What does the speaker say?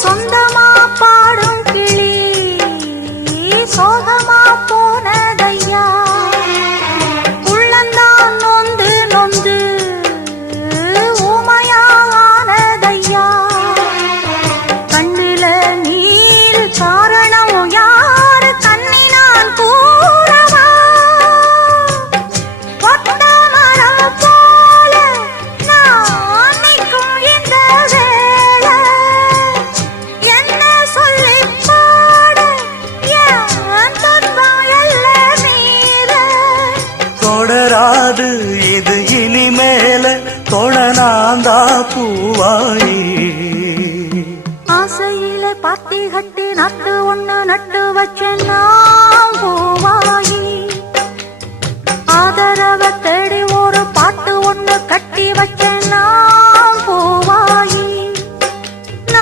சொந்தமா பாடும் கிளி சோகமா போனதையா உள்ளந்தான் நொந்து நொந்து ஊமையானதையா கண்ணில நீர் காரணம் யாரு கண்ணி நான் கூறவா ஒட்ட மரம் போல நான் நிற்கும் இந்த வேளை என்ன சொல்லி பாட என் துன்பம் எல்லாம் மீற தொடராது இது இனிமேல தொடனாந்தா பூவாயி ஆசையில பாத்தி கட்டி நட்டு ஒண்ணு நட்டு வச்ச நான் பூவாயி ஆதரவ